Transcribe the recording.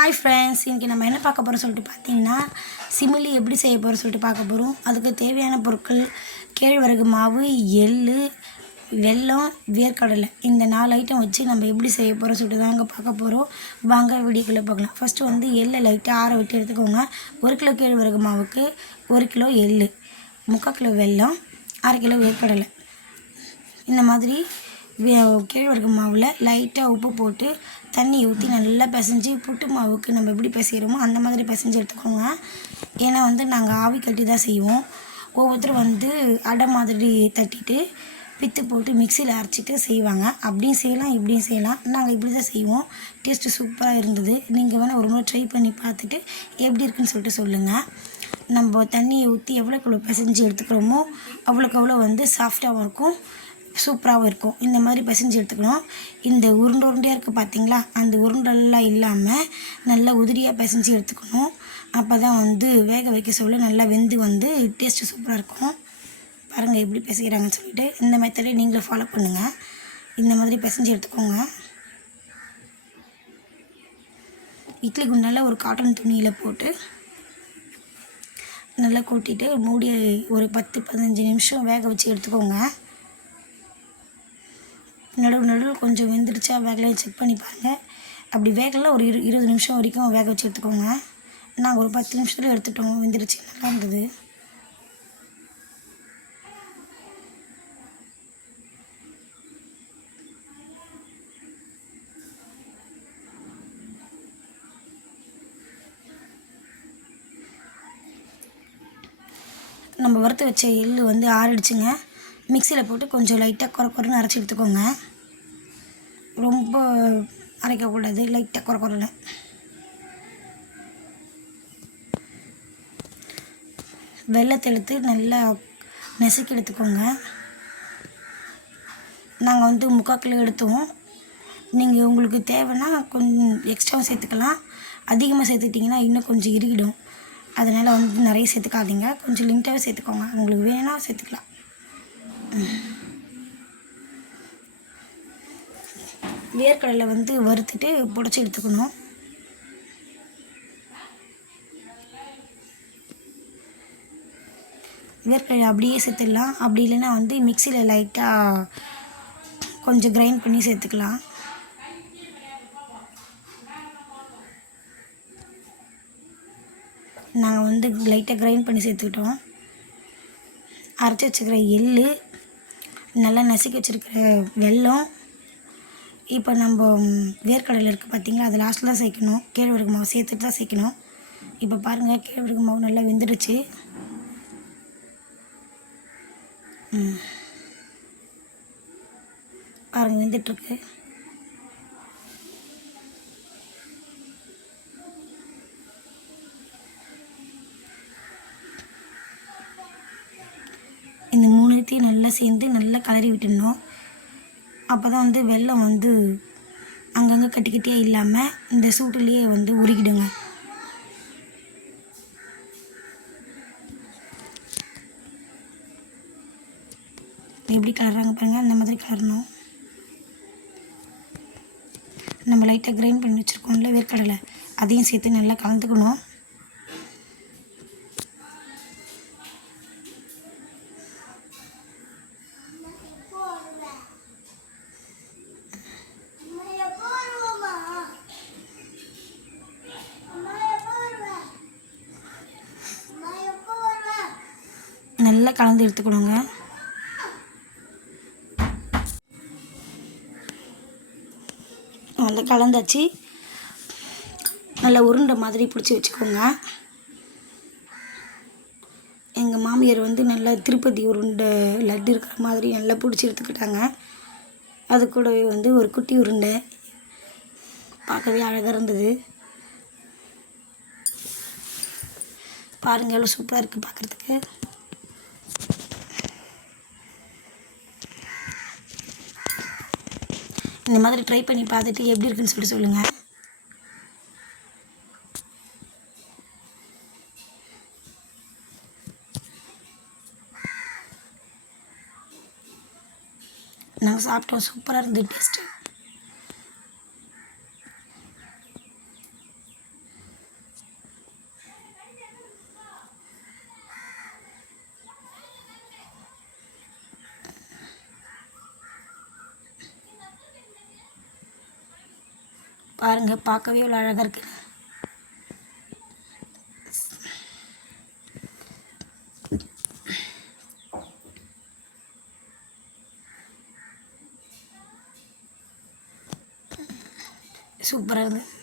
Hi friends, இன்றைக்கி நம்ம என்ன பார்க்க போகிறோம் சொல்லிட்டு பார்த்தீங்கன்னா, சிமிலி எப்படி செய்ய போகிறோம் சொல்லிட்டு பார்க்க போகிறோம். அதுக்கு தேவையான பொருட்கள் கேழ்வரகு மாவு, எள்ளு, வெல்லம், வேர்க்கடலை இந்த 4 ஐட்டம் வச்சு நம்ம எப்படி செய்ய போகிறோம் சொல்லிட்டு தாங்க பார்க்க போகிறோம். வாங்க வீடியோக்குள்ளே பார்க்கலாம். ஃபஸ்ட்டு வந்து எள்ளை லைட்டாக ஆற விட்டு எடுத்துக்கோங்க. 1 கிலோ கேழ்வரகு மாவுக்கு 1 கிலோ எள்ளு, 3/4 கிலோ வெல்லம், 1/2 கிலோ வேர்க்கடலை. இந்த மாதிரி கேழ்வரகு மாவில் லைட்டாக உப்பு போட்டு தண்ணி ஊற்றி நல்லா பிசைஞ்சு புட்டு மாவுக்கு நம்ம எப்படி பிசைகிறோமோ அந்த மாதிரி பிசைஞ்சு எடுத்துக்கோங்க. ஏன்னா வந்து நாங்கள் ஆவி கட்டி தான் செய்வோம். ஒவ்வொருத்தரும் வந்து அடை மாதிரி தட்டிட்டு பித்து போட்டு மிக்சியில் அரைச்சிட்டு செய்வாங்க. அப்படியும் செய்யலாம், இப்படியும் செய்யலாம். நாங்கள் இப்படி தான் செய்வோம். டேஸ்ட்டு சூப்பராக இருந்தது. நீங்கள் வேணால் ஒரு முறை ட்ரை பண்ணி பார்த்துட்டு எப்படி இருக்குன்னு சொல்லிட்டு சொல்லுங்கள். நம்ம தண்ணியை ஊற்றி எவ்வளோக்கு பிசைஞ்சு எடுத்துக்கிறோமோ அவ்வளோக்கு வந்து சாஃப்டாகவும் இருக்கும், சூப்பராகவும் இருக்கும். இந்த மாதிரி பிசைஞ்சு எடுத்துக்கணும். இந்த உருண்டையாக இருக்குது பார்த்தீங்களா, அந்த உருண்டெல்லாம் இல்லாமல் நல்லா உதிரியாக பிசைஞ்சு எடுத்துக்கணும். அப்போ தான் வந்து வேக வைக்க சொல்ல நல்லா வெந்து வந்து டேஸ்ட்டு சூப்பராக இருக்கும். பாருங்கள் எப்படி பிசைகிறாங்கன்னு சொல்லிட்டு. இந்த மெத்தடை நீங்களும் ஃபாலோ பண்ணுங்கள். இந்த மாதிரி பிசைஞ்சு எடுத்துக்கோங்க. இட்லி குண்டால் ஒரு காட்டன் துணியில் போட்டு நல்லா கொட்டிட்டு மூடி ஒரு 10-15 நிமிஷம் வேக வச்சு எடுத்துக்கோங்க. நடுவில் கொஞ்சம் வெந்துடுச்சா வேகலாம் செக் பண்ணி பாருங்கள். அப்படி வேகலாம் ஒரு 20 நிமிஷம் வரைக்கும் வேக வச்சு எடுத்துக்கோங்க. நாங்கள் ஒரு 10 நிமிஷத்தில் எடுத்துட்டோம், வெந்துடுச்சு, நல்லா இருந்தது. நம்ம வறுத்து வச்ச எள்ளு வந்து ஆறிடுச்சுங்க. மிக்சியில் போட்டு கொஞ்சம் லைட்டாக குறைன்னு அரைச்சி எடுத்துக்கோங்க. ரொம்ப அரைக்கக்கூடாது, லைட்டாக குறைன்னு. வெல்லத்தை எடுத்து நல்லா நசுக்கி எடுத்துக்கோங்க. நாங்கள் வந்து 3/4 கிலோ எடுத்தோம். நீங்கள் உங்களுக்கு தேவைன்னா கொஞ்சம் எக்ஸ்ட்ராவும் சேர்த்துக்கலாம். அதிகமாக சேர்த்துட்டிங்கன்னா இன்னும் கொஞ்சம் இறுகிடும். அதனால் வந்து நிறைய சேர்த்துக்காதீங்க, கொஞ்சம் லிமிட்டாகவே சேர்த்துக்கோங்க. உங்களுக்கு வேணும்னா சேர்த்துக்கலாம். வேர்க்கடலை வந்து வறுத்துட்டு புடைச்சி எடுத்துக்கணும். வேர்க்கடலை அப்படியே சேர்த்துடலாம். அப்படி இல்லைன்னா வந்து மிக்சியில் லைட்டாக கொஞ்சம் கிரைண்ட் பண்ணி சேர்த்துக்கலாம். நாங்கள் வந்து லைட்டாக கிரைண்ட் பண்ணி சேர்த்துக்கிட்டோம். அரைச்சி வச்சுக்கிற எள்ளு, நல்லா நசுக்கி வச்சுருக்கிற வெல்லம், இப்போ நம்ம வேர்க்கடலை இருக்குது பார்த்திங்களா, அது லாஸ்ட்டில் தான் சேர்க்கணும். கேழ்வரகு மாவு சேர்த்துட்டு தான் சேர்க்கணும். இப்போ பாருங்கள், கேழ்வரகு மாவு நல்லா வெந்துடுச்சு. பாருங்கள், வெந்துட்டுருக்கு. இந்த 3த்தையும் நல்லா சேர்ந்து நல்லா கலரி விட்டுடணும். அப்போ தான் வந்து வெல்லம் வந்து அங்கங்கே கட்டிக்கிட்டே இல்லாமல் இந்த சூட்டுலேயே வந்து உருகிடுங்க. எப்படி கலர்றாங்க பாருங்கள், அந்த மாதிரி கலரணும். நம்ம லைட்டாக கிரைண்ட் பண்ணி வச்சுருக்கோம்ல வேர்க்கடலை, அதையும் சேர்த்து நல்லா கலந்துக்கணும். நல்லா கலந்து எடுத்துக்கணுங்க. நல்லா கலந்தாச்சு. நல்லா உருண்டை மாதிரி பிடிச்சி வச்சுக்கோங்க. எங்கள் மாமியார் வந்து நல்லா திருப்பதி உருண்டை லட்டு இருக்கிற மாதிரி நல்லா பிடிச்சி எடுத்துக்கிட்டாங்க. அது கூடவே வந்து ஒரு குட்டி உருண்டை பார்க்கவே அழகாக இருந்தது. பாருங்கள், எவ்வளோ சூப்பராக இருக்குது பார்க்குறதுக்கு. இந்த மாதிரி ட்ரை பண்ணி பார்த்துட்டு எப்படி இருக்குன்னு சொல்லிட்டு சொல்லுங்கள். நாங்கள் சாப்பிட்டோம், சூப்பராக இருந்தது டேஸ்ட்டு. பாருங்கள், பார்க்கவே இவ்வளோ அழகாக இருக்குது. சூப்பராக இருக்குது.